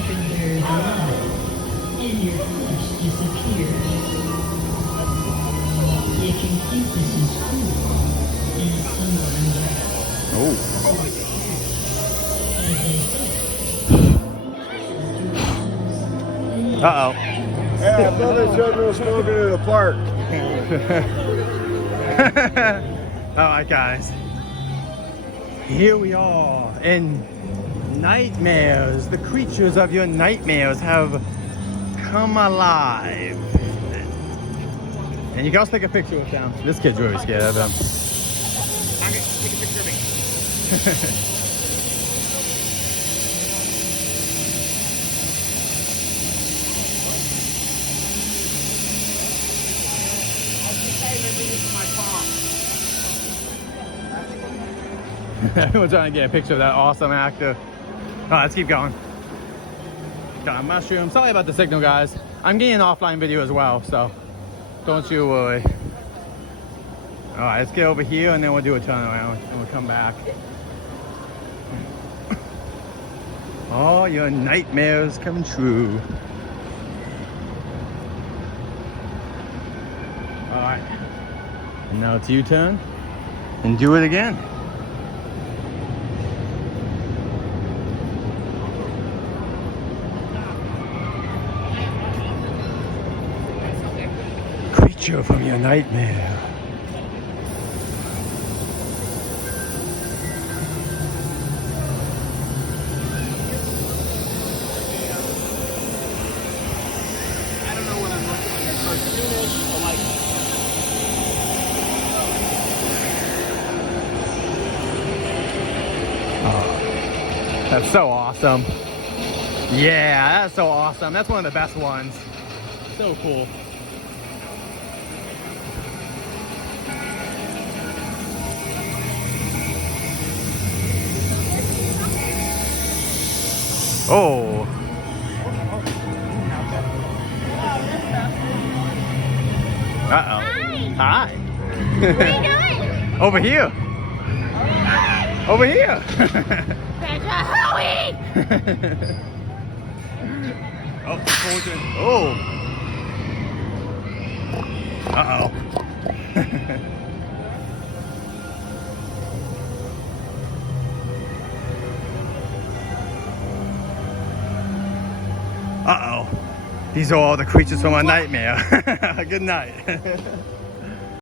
can hear the light, and your flesh disappears. You can think this is cool, and somewhat unrest. Oh. Uh-oh. Hey, I thought they said no smoking in the park. Alright guys, here we are in nightmares. The creatures of your nightmares have come alive. And you can also take a picture with them. This kid's really scared of them. I'm gonna take a picture of me. Everyone's trying to get a picture of that awesome actor. Alright, let's keep going. Got a mushroom. Sorry about the signal, guys. I'm getting an offline video as well, so don't you worry. Alright, let's get over here and then we'll do a turnaround and we'll come back. All your nightmares come true. Alright. And now it's U-turn and do it again. Creature from your nightmare. I don't know what I'm looking at. Cartoonish, but like. Oh, that's so awesome. Yeah, that's so awesome. That's one of the best ones. So cool. Oh. Uh-oh. Hi. What are you doing? Over here. Over here. Halloween! Oh, Fortune. Oh. Uh-oh. Uh-oh. These are all the creatures from my nightmare. Good night.